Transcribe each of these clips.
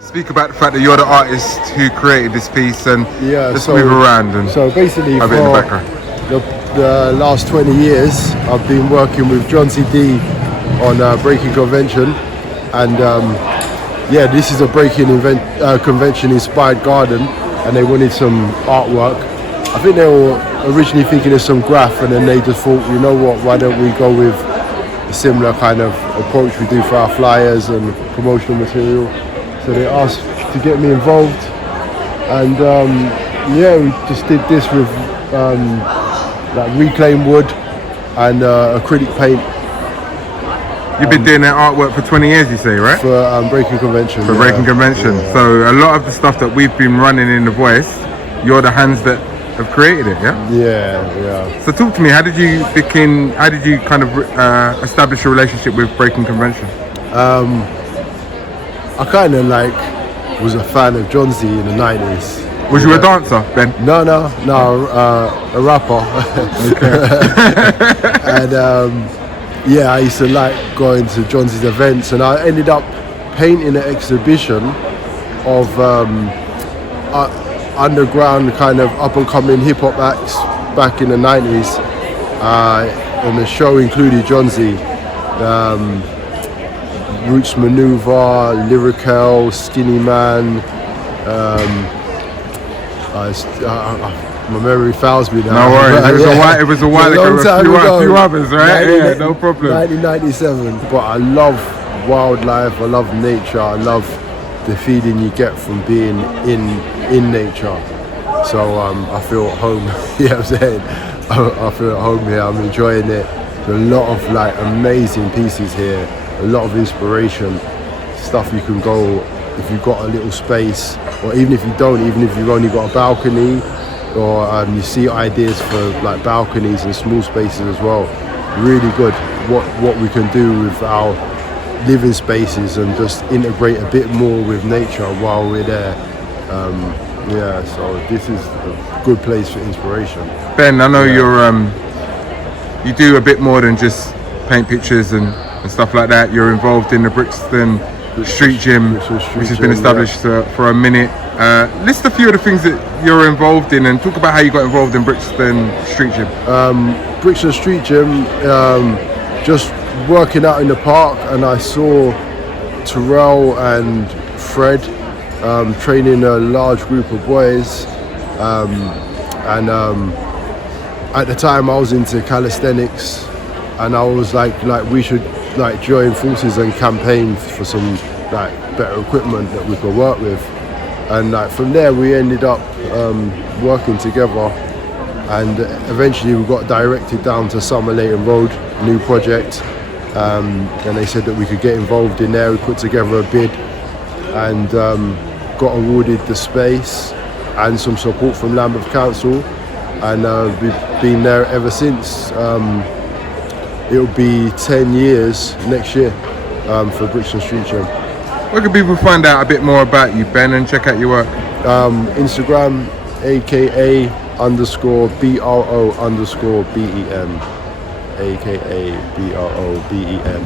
Speak about the fact that you're the artist who created this piece, and let's so, move around and so basically have it in the background. The last 20 years I've been working with Jonzi D on breaking convention, and this is a breaking convention inspired garden, and they wanted some artwork. I think they were originally thinking of some graph, and then they just thought, you know what, why don't we go with a similar kind of approach we do for our flyers and promotional material. So they asked to get me involved, and we just did this with like reclaimed wood and acrylic paint. You've been doing that artwork for 20 years, you say, right? For breaking convention. For breaking convention. Yeah. So a lot of the stuff that we've been running in The Voice, you're the hands that have created it, yeah? Yeah. So talk to me, how did you kind of establish a relationship with breaking convention? I kind of was a fan of Jonzi in the 90s. Was you a dancer then? No, a rapper. And I used to like going to Jonzi's events, and I ended up painting an exhibition of underground kind of up and coming hip hop acts back in the 90s. And the show included Jonzi, Roots Maneuver, Lyrical, Skinny Man. My memory fails me now. No worries, it was a while ago. A few others, right? No problem. 1997. But I love wildlife, I love nature, I love the feeling you get from being in nature. So I feel at home. You know what I'm saying? I feel at home here. I'm enjoying it. There's a lot of amazing pieces here. A lot of inspiration, stuff you can go if you've got a little space, or even if you don't, even if you've only got a balcony, or you see ideas for balconies and small spaces as well. Really good what we can do with our living spaces and just integrate a bit more with nature while we're there. So this is a good place for inspiration. Ben, I know you do a bit more than just paint pictures and stuff like that. You're involved in the Brixton Street Gym, which has been established for a minute. List a few of the things that you're involved in, and talk about how you got involved in Brixton Street Gym. Brixton Street Gym, just working out in the park, and I saw Terrell and Fred training a large group of boys, and at the time I was into calisthenics, and I was like we should join forces and campaign for some better equipment that we could work with. And from there we ended up working together, and eventually we got directed down to Summer Leighton Road, new project, and they said that we could get involved in there. We put together a bid and got awarded the space and some support from Lambeth Council, and we've been there ever since. It'll be 10 years next year for Brixton Street Gym. Where can people find out a bit more about you, Ben, and check out your work? Instagram, AKA_BRO_BEN. AKA BROBEN.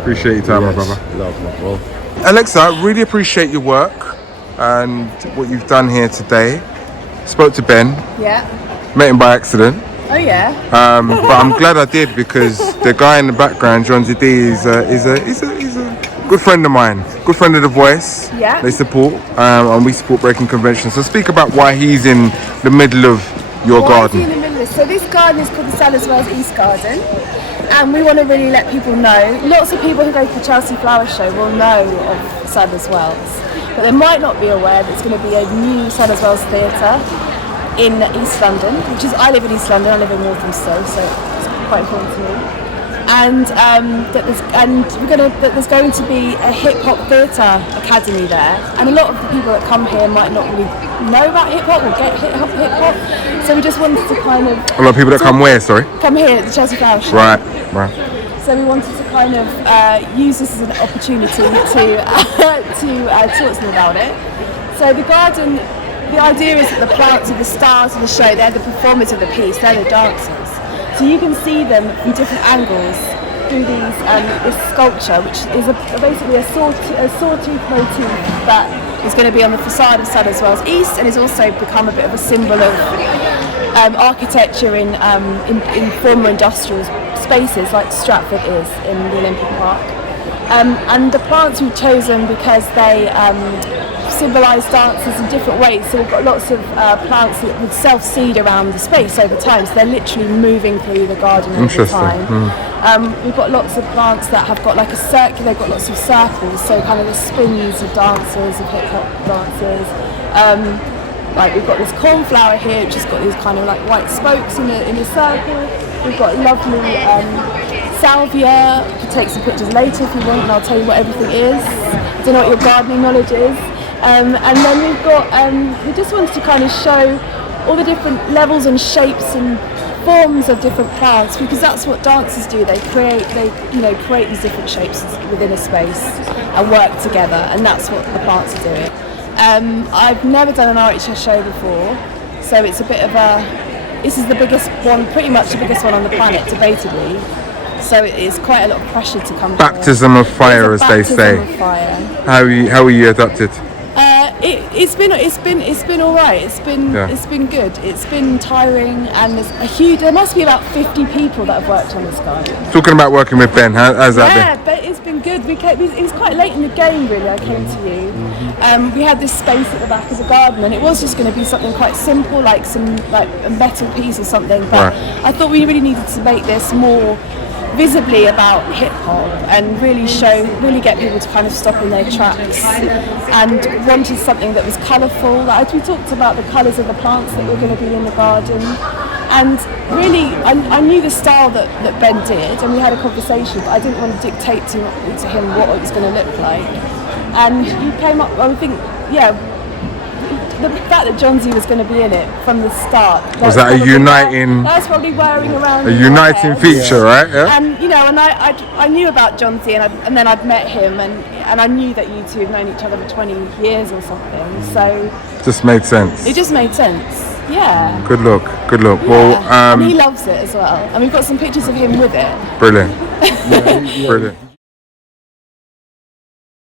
Appreciate your time, my brother. Love, my bro. Alexa, I really appreciate your work and what you've done here today. Spoke to Ben. Yeah. Met him by accident. Oh yeah. But I'm glad I did, because the guy in the background, Jonzi D, is a good friend of mine, good friend of The Voice. Yeah. They support, and we support breaking convention. So speak about why he's in the middle of your garden. Why is he in the middle of this? So this garden is called the Sadler East Garden, and we want to really let people know. Lots of people who go to the Chelsea Flower Show will know of Sadler's Wells, but they might not be aware that it's going to be a new Sadler's Wells theatre in East London, I live in East London, I live in Walthamstow, so it's quite important to me. And there's going to be a hip hop theatre academy there, and a lot of the people that come here might not really know about hip hop or get hip hop. So we just wanted to kind of a lot of people that come where? Sorry. Come here at the Chelsea Flower Show. Right. So we wanted to kind of use this as an opportunity to talk to them about it. So the garden. The idea is that the plants are the stars of the show, they're the performers of the piece, they're the dancers. So you can see them from different angles do this sculpture, which is basically a sawtooth motif that is going to be on the facade of Sadler Wells East, and has also become a bit of a symbol of architecture in former industrial spaces like Stratford is in the Olympic Park. And the plants we've chosen because they symbolise dances in different ways. So we've got lots of plants that would self-seed around the space over time, so they're literally moving through the garden over time. We've got lots of plants that have got like a circle, they've got lots of circles, so kind of the spins of dancers, of hip-hop dancers. Like we've got this cornflower here, which has got these kind of like white spokes in a circle. We've got lovely salvia. You can take some pictures later if you want, and I'll tell you what everything is. I don't know what your gardening knowledge is. And then we've got, we just wanted to kind of show all the different levels and shapes and forms of different plants, because that's what dancers do. They create these different shapes within a space and work together, and that's what the plants are doing. I've never done an RHS show before, so it's a bit of this is the biggest one, pretty much the biggest one on the planet, debatably. So it is quite a lot of pressure to come. Baptism of fire, as they say. Of fire. How were you adopted? It's been all right. It's been good. It's been tiring, and there must be about 50 people that have worked on this garden. Talking about working with Ben, how's that been? Yeah, but it's been good. It was quite late in the game, really. I came to you. We had this space at the back of the garden, and it was just going to be something quite simple, like a metal piece or something. But I thought we really needed to make this more visibly about hip hop and really get people to kind of stop in their tracks, and wanted something that was colourful. Like we talked about the colours of the plants that were going to be in the garden, and really I knew the style that Ben did, and we had a conversation, but I didn't want to dictate to him what it was going to look like. And you came up, I think, the fact that Jonzi was going to be in it from the start. Was that a uniting? That's probably wearing around. A uniting feature, right? Yeah. And and I knew about Jonzi, and then I'd met him, and I knew that you two have known each other for 20 years or something. So just made sense. It just made sense. Yeah. Good look. Yeah. Well, and he loves it as well, and we've got some pictures of him with it. Brilliant. Brilliant.